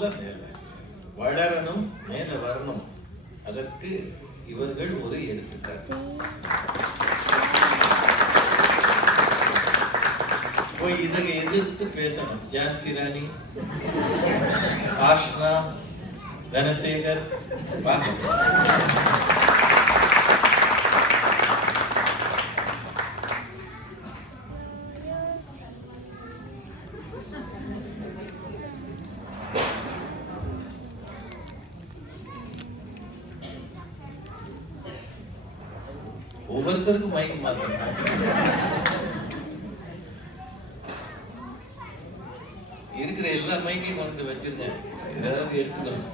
வளரணும்ல, மேல வளரணும், மேல வரணும். அதற்கு இவர்கள் ஒரு எடுத்துக்காட்டு. போய் இதை எதிர்த்து பேசணும். ஜான்சி ராணி, ஆஷ்னா, தனசேகர் ஒவ்வொருத்தருக்கும் மைக் மாத்தணும். இருக்கிற எல்லா மைக்கையும் கொண்டு வச்சிருங்க, ஏதாவது எடுத்துக்கணும்.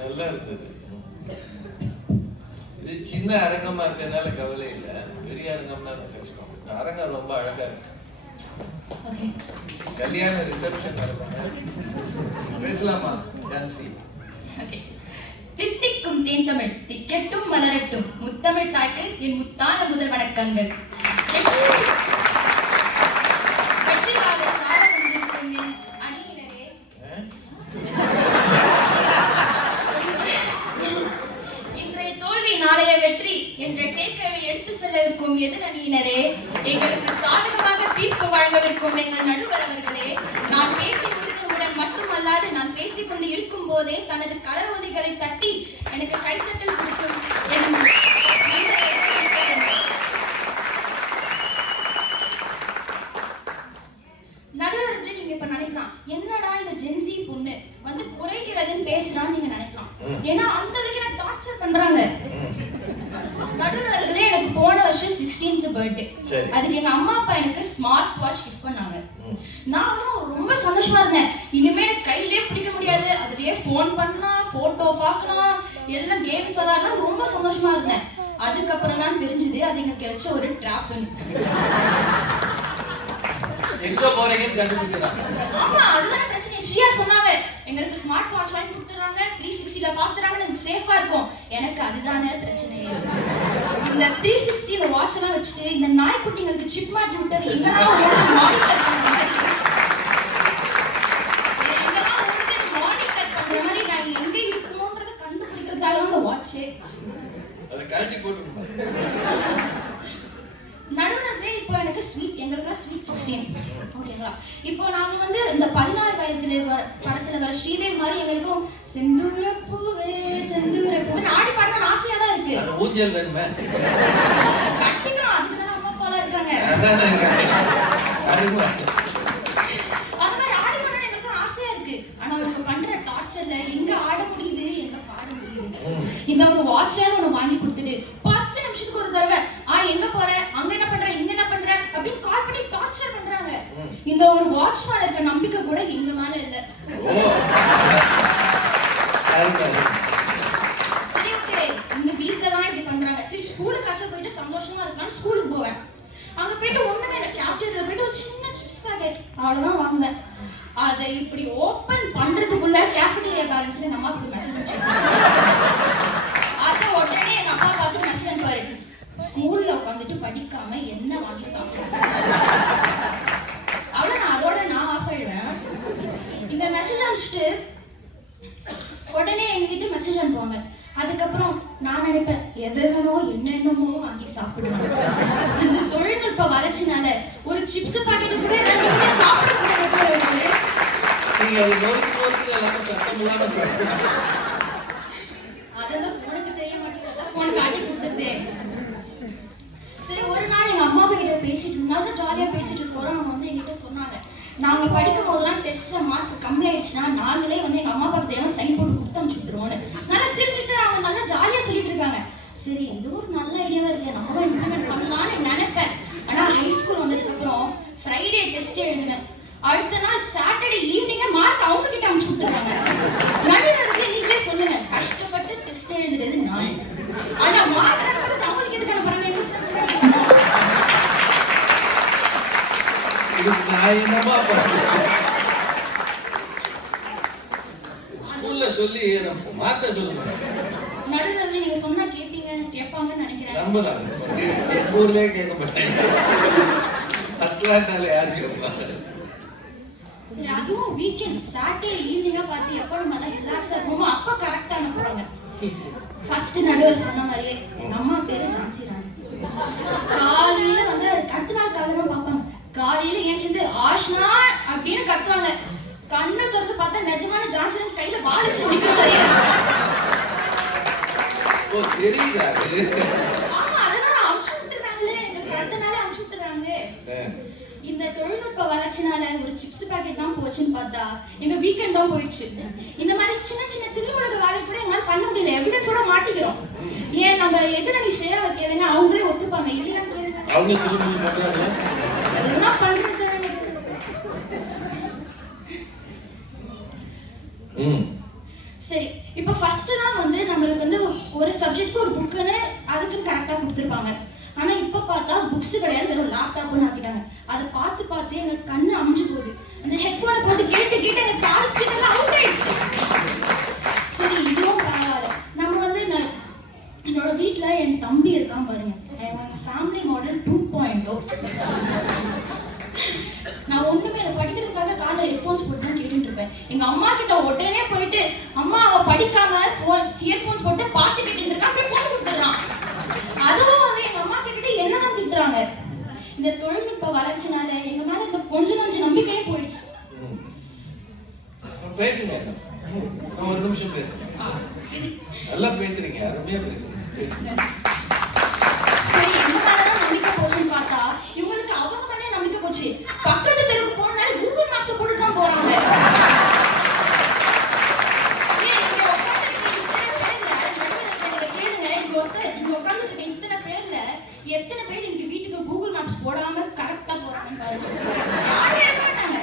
நல்லா இருந்தது. இது சின்ன அரங்கமா இருக்கிறதுனால கவலை இல்லை, பெரிய அரங்கம்னா கஷ்டம். இந்த அரங்கம் ரொம்ப அழகா இருக்கு. கல்யாண ரிசப்ஷன் நடக்குங்க. பேசலாமா ஜான்சி? தித்திக்கும் தேன்தமிழ் திக்கெட்டும் மலரட்டும், முத்தமிழ் தாய்க்கு என் முத்தான முதல் வணக்கங்கள். இன்றைய தோல்வி நாளைய வெற்றி என்ற டேக்கவை எடுத்து செல்லவிருக்கும் எதிரணியினரே, எங்களுக்கு சாதகமாக தீர்ப்பு வழங்கவிருக்கும் எங்கள் நடுவர் அவர்களே, நான் பேசி முடித்தவுடன் மட்டுமல்லாது நான் பேசிக்கொண்டு இருக்கும் போதே தனது கரவொலிகளை தட்டி எனக்கு கைத்தட்டல் கொடுக்கும் நடுவர்கள். நீங்க இப்ப நினைக்கலாம், என்னடா இந்த ஜென்சி பொண்ணு வந்து குறைகிறதுன்னு பேசுறான்னு நீங்க நினைக்கலாம். ஏன்னா அந்த அளவுக்கு என்ன டார்ச்சர் பண்றாங்க. நடுவர்களே, எனக்கு போன வருஷம் 16th பர்த்டே. அதுக்கு எங்க அம்மா அப்பா எனக்கு ஸ்மார்ட் வாட்ச் கிஃப்ட் பண்ணாங்க. நானும் ரொம்ப சந்தோஷமா இருந்தேன். இனிமே எனக்கு கையிலே பிடிக்க முடியாது, அதுலயே போன் பண்ணலாம், போட்டோ பார்க்கலாம், எல்லாம் கேம்ஸ் விளையாடலாம், ரொம்ப சந்தோஷமா இருந்தேன். அதுக்கப்புறம் தான் தெரிஞ்சது அது எங்களுக்கு வச்ச ஒரு ட்ராப்னு. ஆமா, அதுதான் பிரச்சனை. ஸ்ரீயா சொன்னாங்க, எங்களுக்கு ஸ்மார்ட் வாட்ச் வாங்கி கொடுத்துறாங்க, 360ல பாத்துறாங்க, எனக்கு சேஃபா இருக்கும். எனக்கு அதுதானே பிரச்சனையே. இந்த 360 இந்த வாட்ச் எல்லாம் வச்சுட்டு இந்த நாய்க்குட்டிங்களுக்கு சிப் மாட்டி விட்டது எங்கெல்லாம் ஓடுது மானிட்டர் பண்ற மாதிரி, எங்கெல்லாம் ஓடுது மானிட்டர் பண்ற மாதிரி நான் எங்க இருக்கணும்ன்றத கண்டுபிடிக்கிறதுக்காக தான் அந்த வாட்சே. அதை கழட்டி போட்டுருங்க. நடுவர்களே, இப்போ எனக்கு ஸ்வீட், எங்களுக்குலாம் ஸ்வீட் 16 ஓகேங்களா. இப்போ நாங்க வந்து இந்த 16 வயதுல படத்துல வர ஸ்ரீதேவி மாதிரி எங்களுக்கும் செந்தூர பூவே செந்தூர பூவே ஆடி பாடணும்னு ஆசையா தான் இருக்கு. ஊஞ்சல் வேணுமே கட்டிக்கிறோம், அதுக்கு தான் அம்மா அப்பாலாம் இருக்காங்க. அது மாதிரி ஆடி பாடணும்னு எங்களுக்கும் ஆசையா இருக்கு. ஆனா அவங்க பண்ற டார்ச்சர்ல எங்க ஆட முடியுது, எங்க பாட முடியுது. இந்த ஒரு வாட்சான ஒண்ணு வாங்கி கொடுத்துட்டு 10 நிமிஷத்துக்கு ஒரு தடவை எங்க போற, அங்க என்ன பண்ற, இங்க என்ன பண்ற அப்படின்னு கால் பண்ணி டார்ச்சர் பண்றாங்க. இந்த ஒரு வாட்ச் மேல இருக்க நம்பிக்கை கூட எங்க மேல இல்ல. சரி, ஓகே, இந்த வீட்ல தான் இப்படி பண்றாங்க. சரி, ஸ்கூலுக்கு ஆச்சா போயிட்டு சந்தோஷமா இருக்கலாம், ஸ்கூலுக்கு போவேன். அங்க போயிட்டு ஒண்ணுமே இல்லை, கேஃப்டீரியால போயிட்டு ஒரு சின்ன சிப்ஸ் பாக்கெட் அவ்வளவுதான் வாங்குவேன். அதை இப்படி ஓபன் பண்றதுக்குள்ள கேஃப்டீரியா பேலன்ஸ்ல எங்க அம்மா இப்படி மெசேஜ் அனுப்பிச்சிருக்காங்க. அத உடனே எங்க அப்பா பார்த்து மெசேஜ் அனுப்பாரு, ஸ்கூல்ல உட்காந்துட்டு படிக்காம என்ன வாங்கி சாப்பிடுவேன். அவ்வளவு அதோட நான் ஆஃப் ஆயிடுவேன். இந்த மெசேஜ் அனுப்பிச்சிட்டு உடனே எங்ககிட்ட மெசேஜ் அனுப்புவாங்க. அதுக்கப்புறம் நான் நினைப்பேன், எவ்வளவோ என்னென்னமோ வாங்கி சாப்பிடுவேன். இந்த தொழில்நுட்ப வளர்ச்சினால ஒரு சிப்ஸ் பாக்கெட் கூட சாப்பிட அதெல்லாம் போனுக்கு தெரிய மாட்டேங்குது, போனுக்கு ஆட்டி கொடுத்துருதே. சரி, ஒரு நாள் எங்க அம்மா அப்பா கிட்ட பேசிட்டு இருந்தாலும் ஜாலியா பேசிட்டு இருக்கோம். அவங்க வந்து எங்கிட்ட சொன்னாங்க, நாங்க படிக்கும் போதெல்லாம் டெஸ்ட்ல மார்க் கம்மி ஆயிடுச்சுன்னா நாங்களே வந்து எங்க அம்மா அப்பாக்கு தேவை சைன் போட்டு கொடுத்து அனுப்பிச்சுட்டுருவோன்னு நல்லா சிரிச்சுட்டு அவங்க நல்லா ஜாலியா சொல்லிட்டு இருக்காங்க. சரி, இது ஒரு நல்ல ஐடியாவா இருக்கு, நானும் இம்ப்ளிமெண்ட் பண்ணலாம்னு நினைப்பேன். ஆனா ஹை ஸ்கூல் வந்ததுக்கு அப்புறம் ஃப்ரைடே டெஸ்ட் எழுதுவேன், அடுத்த நாள் சாட்டர்டே ஈவினிங்க மார்க் அவங்க கிட்ட அனுப்பிச்சு விட்டுருக்காங்க. நடுநடுவே நீங்களே சொல்லுங்க, கஷ்டப்பட்டு டெஸ்ட் எழுதுறது நான், ஆனா மார்க் அவங்களுக்கு எதுக்கு அனுப்புறாங்க? ஸ்கூல்ல சொல்லி மாத்த சொல்லுங்க. நடுநடுவே நீங்க சொன்னா கேட்பாங்கன்னு நினைக்கிறேன். நம்பலாம், எங்க ஊர்லயே கேட்க மாட்டேன். பத்தலாட்டால யாரு கேட்பா? சரி, அதுவும் வீக்கெண்ட் சாட்டர்டே ஈவினிங்கா பார்த்து எப்போ நம்ம எல்லாம் ரிலாக்ஸா இருக்கோமோ அப்ப கரெக்டா அனுப்புறாங்க. ஃபர்ஸ்ட் நடுவர் சொன்ன மாதிரியே எங்க அம்மா பேரு ஜான்சி ராணி. காலையில வந்து அடுத்த நாள் காலையில தான் பார்ப்பாங்க. காலையில ஏஞ்சிருந்து ஆஷ்னா அப்படின்னு கத்துவாங்க. கண்ணை திறந்து பார்த்தா நிஜமான ஜான்சி ராணி கையில வாழிச்சு நிக்கிற மாதிரியே ஓ தெரியுதா? ஆமா, அதனால அமுச்சு விட்டுறாங்களே, எங்களுக்கு அடுத்த நாளே அமுச்சு விட்டுறாங்களே. இந்த தொழில்நுட்ப வளர்ச்சினால ஒரு சிப்ஸ் பாக்கெட் தான் போச்சுன்னு பார்த்தா எங்க வீக்கெண்ட் தான் போயிடுச்சு. இந்த மாதிரி சின்ன சின்ன திருமுழுக வேலை கூட எங்களால் பண்ண முடியல. எவிடன்ஸோட மாட்டிக்கிறோம். ஏன் நம்ம எதிரணி ஷேயாவை கேளுங்க, அவங்களே ஒத்துப்பாங்க. இல்லைன்னு கேளுங்க, அவங்க திருமுழுக பண்றாங்க. எல்லாம் பண்றது. சரி, இப்போ ஃபர்ஸ்ட் தான் வந்து நம்மளுக்கு வந்து ஒரு சப்ஜெக்ட்க்கு ஒரு புக்குன்னு அதுக்குன்னு கரெக்டாக கொடுத்துருப்பாங்க. ஆனா இப்ப பார்த்தா புக்ஸ் கிடையாது, வெறும் லேப்டாப்னு ஆக்கிட்டாங்க. அதை பார்த்து பார்த்து எங்க கண்ணு அமிஞ்சு போகுது. அந்த ஹெட்ஃபோனை போட்டு கேட்டு கேட்டு எங்க கார் ஸ்பீக்கர்லாம் அவுட் ஆயிடுச்சு. சரி, இதுவும் பரவாயில்ல. நம்ம வந்து என்னோட வீட்டுல என் தம்பி இருக்கான் பாருங்க, ஃபேமிலி மாடல் 2.0. நான் ஒண்ணுமே இல்லை, படிக்கிறதுக்காக காலைல ஹெட்ஃபோன்ஸ் போட்டு தான் கேட்டுட்டு இருப்பேன். எங்க அம்மா கிட்ட உடனே போயிட்டு அம்மா அவ படிக்காம இயர்ஃபோன்ஸ் போட்டு பாட்டு கேட்டுட்டு இருக்கா, போய் போட்டு கொடுத்துறான். அதுவும் வந்து எங்க அம்மா கிட்ட என்னதான் திட்டுறாங்க. இந்த தொழில்நுட்ப வளர்ச்சினால எங்க மேல இந்த கொஞ்சம் நம்பிக்கையே போயிடுச்சு. பேசுங்க, ஒரு நிமிஷம் பேசுங்க. நல்லா பேசுறீங்க, அருமையா பேசுறீங்க. சரி, எங்க மேலதான் நம்பிக்கை போச்சுன்னு பார்த்தா இவங்களுக்கு அவங்க மேலே நம்பிக்கை போச்சு. பக்கத்து தெருவுக்கு போனாலே கூகுள் மேப்ஸ் போட்டு தான் போறாங்க. எத்தனை பேர் இன்னைக்கு வீட்டுக்கு கூகுள் மேப்ஸ் போடாம கரெக்டா போறாங்க பாருங்க.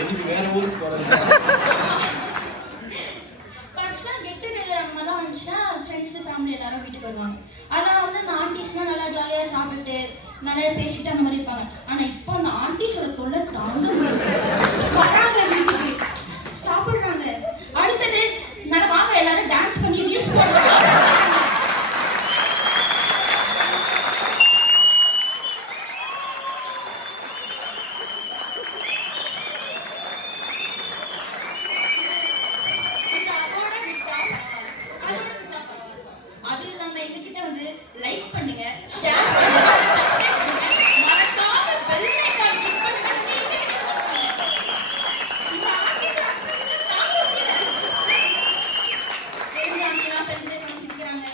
எதுக்கு வேற ஊருக்கு போறாங்க? ஃபர்ஸ்ட்ல கெட் டுகெதர் அந்த மாதிரிலாம் வந்துச்சுன்னா ஃப்ரெண்ட்ஸ் ஃபேமிலி எல்லாரும் வீட்டுக்கு வருவாங்க. ஆனா வந்து அந்த ஆண்டிஸ்லாம் நல்லா ஜாலியா சாப்பிட்டு நல்லா பேசிட்டு அந்த மாதிரி இருப்பாங்க. ஆனா இப்போ அந்த ஆண்டிஸோட தொல்லை தாங்க வராங்க, வீட்டுக்கு சாப்பிடுறாங்க. அடுத்தது நல்லா வாங்க எல்லாரும் டான்ஸ் பண்ணி ரீல்ஸ் போடுறாங்க. லைக் பண்ணுங்க, ஷேர் பண்ணுங்க, சப்ஸ்கிரைப் பண்ணுங்க, மறக்காம பெல் ஐகான் கிளிக் பண்ணுங்க. இந்த ஆர்டிஸ்ட் அப்ரிஷியேட் தாங்க முடியல. தெரிஞ்ச ஆண்டிலாம் ஃப்ரெண்ட்ல வந்து சிரிக்கிறாங்க.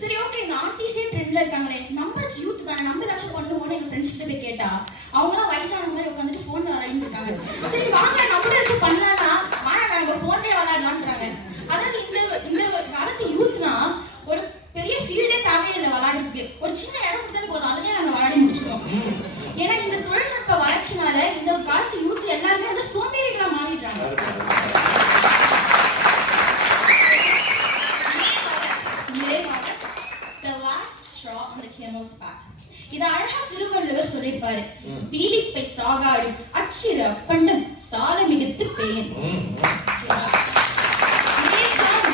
சரி, ஓகே, இந்த ஆர்டிஸ்டே ட்ரெண்ட்ல இருக்காங்களே, நம்ம யூத் தானே, நம்ம ஏதாச்சும் பண்ணுவோம்னு எங்க ஃப்ரெண்ட்ஸ் கிட்ட போய் கேட்டா அவங்களாம் வயசான மாதிரி உட்காந்துட்டு ஃபோன்ல விளையாடிட்டு இருக்காங்க. சரி வாங்க நம்மளே ஏதாச்சும் பண்ணலாம்னா ஆனா நம்ம ஃபோன்லயே விளையாடலான்றாங்க. அதாவது இந்த காலத்து யூத்னா ஒரு பெரிய ஃபீல்டே தேவையில்லை விளையாடுறதுக்கு. ஒரு சின்ன இடம் கொடுத்தாலே போதும், அதுலயே நாங்க விளையாடி முடிச்சிடுவோம். ஏன்னா இந்த தொழில்நுட்ப வளர்ச்சினால இந்த காலத்து யூத் எல்லாருமே வந்து சோம்பேறிகளா மாறிடுறாங்க. The last straw on the camel's back. இத அழகா திருவள்ளுவர் சொல்லியிருப்பாரு. பீலிப்பை சாகாடு அச்சிர பண்டம் சால மிகுத்து பேயன்.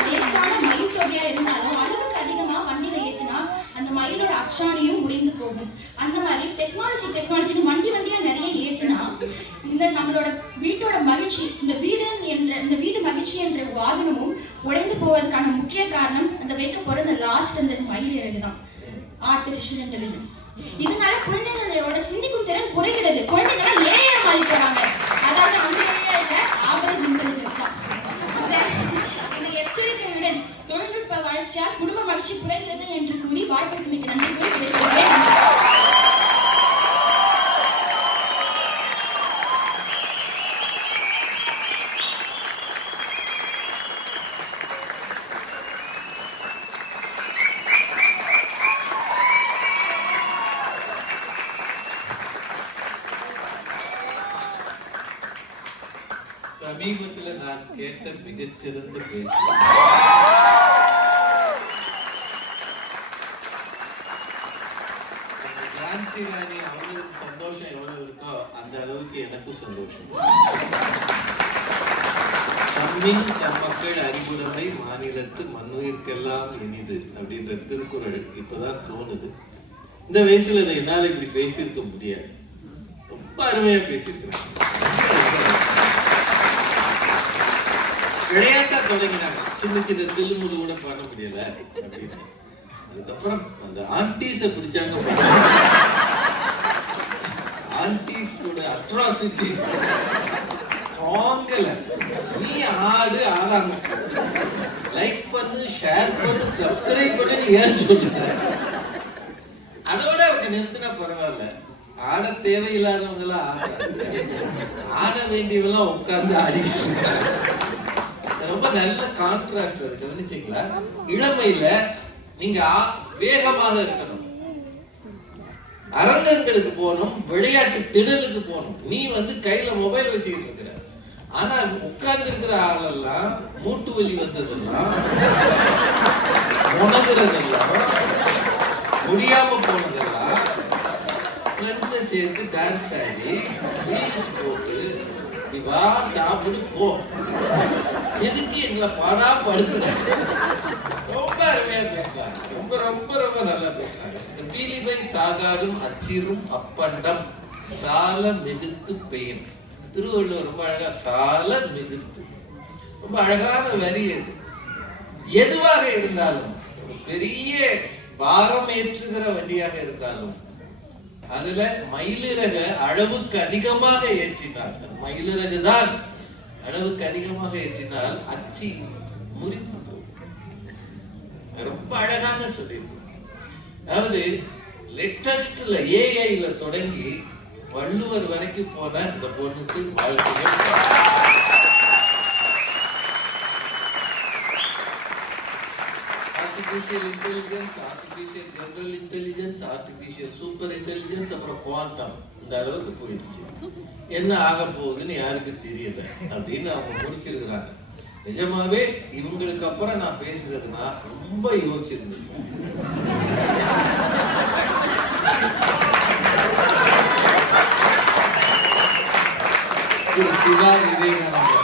லேசான மயில் தொகையா இருந்தாலும் அளவுக்கு அதிகமா வண்டியில ஏத்துனா அந்த மயிலோட அச்சாணியும் முடிந்து போகும். அந்த மாதிரி டெக்னாலஜின்னு வண்டியா நிறைய ஏத்துனா இந்த நம்மளோட வீட்டோட மகிழ்ச்சி, இந்த வீடு மகிழ்ச்சி என்ற வாகனமும் உடைந்து போவதற்கான முக்கிய காரணம் அந்த வைக்க போற இந்த லாஸ்ட் அந்த மயில் இறகுதான், ஆர்டிஃபிஷியல் இன்டெலிஜென்ஸ். இதனால குழந்தைகளோட சிந்திக்கும் திறன் குறைகிறது. குழந்தைங்களாம் ஏஐ மாறி போறாங்க. அதாவது அந்த ஏஐ ஆவரேஜ் இன்டெலிஜென்ஸ் தான். இந்த எச்சரிக்கையுடன் தொழில்நுட்ப வளர்ச்சியால் குடும்ப மகிழ்ச்சி குறைகிறது என்று கூறி வாய்ப்பளித்தமைக்கு நன்றி கூறி சமீபத்துல நான் கேட்ட மிகச்சிறந்த பேச்சு. ஜான்சி ராணி அவங்களுக்கு சந்தோஷம் எவ்வளவு இருக்கோ அந்த அளவுக்கு எனக்கும் சந்தோஷம். தம்மின் தம் மக்கள் அறிவுடைமை மாநிலத்து மண்ணுயிர்க்கெல்லாம் இனிது அப்படின்ற திருக்குறள் இப்பதான் தோணுது. இந்த வயசுல நான் என்னால இப்படி பேசியிருக்க முடியாது. ரொம்ப அருமையா பேசியிருக்கிறேன். விளையாட்டா தொடங்கினாங்க, சின்ன சின்ன தில்லுமுள்ளு கூட பண்ண முடியல அப்படின்னு. அதுக்கப்புறம் அந்த ஆன்டிஸை பிடிச்சாங்க. ஆன்டிஸோட அட்ராசிட்டி தாங்கல. நீ ஆடு ஆடாம லைக் பண்ணு, ஷேர் பண்ணு, சப்ஸ்கிரைப் பண்ணு ஏன் சொல்ற? அதோட அவங்க நிறுத்தினா பரவாயில்ல. ஆட தேவையில்லாதவங்க எல்லாம் ஆட வேண்டியவெல்லாம் உட்கார்ந்து ஆடிட்டு இருக்காங்க. ரொம்ப நல்ல கான்ட்ராஸ்ட். அது கவனிச்சீங்களா? இளமையில நீங்க வேகமாக இருக்கணும், அரங்கங்களுக்கு போகணும், விளையாட்டு திடலுக்கு போகணும். நீ கையில மொபைல் வச்சுக்கிட்டு இருக்கிற. ஆனா உட்கார்ந்து இருக்கிற ஆளெல்லாம் மூட்டு வலி வந்ததெல்லாம், உணகுறதெல்லாம், முடியாம போனதெல்லாம் ஃப்ரெண்ட்ஸை சேர்த்து டான்ஸ் ஆடி ரீல்ஸ் போட்டு நீ வா சாப்பிடு போ, எதுக்கு எங்களை பாடா படுத்துற? ரொம்ப அருமையா பேசுறாங்க. ரொம்ப ரொம்ப ரொம்ப நல்லா பேசுறாங்க. இந்த பீலிபை சாகாடும் அச்சிரும் அப்பண்டம் சால மிகுத்து பெயின். திருவள்ளுவர் ரொம்ப அழகா சால மிகுத்து, ரொம்ப அழகான வரி அது. எதுவாக இருந்தாலும், ஒரு பெரிய பாரம் ஏற்றுகிற வண்டியாக இருந்தாலும் அதுல மயிலிறக அளவுக்கு அதிகமாக ஏற்றினார். மயிலிறகு தான் அளவுக்கு அதிகமாக ஏற்றினால் அச்சி முறிந்து போகும். ரொம்ப அழகாக சொல்லியிருக்கோம். அதாவது லேட்டஸ்ட்ல ஏஐல தொடங்கி வள்ளுவர் வரைக்கும் போன இந்த பொண்ணுக்கு வாழ்க்கைகள். Artificial intelligence, artificial general intelligence, artificial super intelligence, அப்புறம் குவாண்டம், இந்த அளவுக்கு போயிடுச்சு. என்ன ஆக போகுதுன்னு யாருக்கு தெரியல அப்படின்னு அவங்க முடிச்சிருக்கிறாங்க. நிஜமாவே இவங்களுக்கு அப்புறம் நான் பேசுறதுன்னா ரொம்ப யோசிச்சிருந்தேன். சிவா விவேகானந்தர்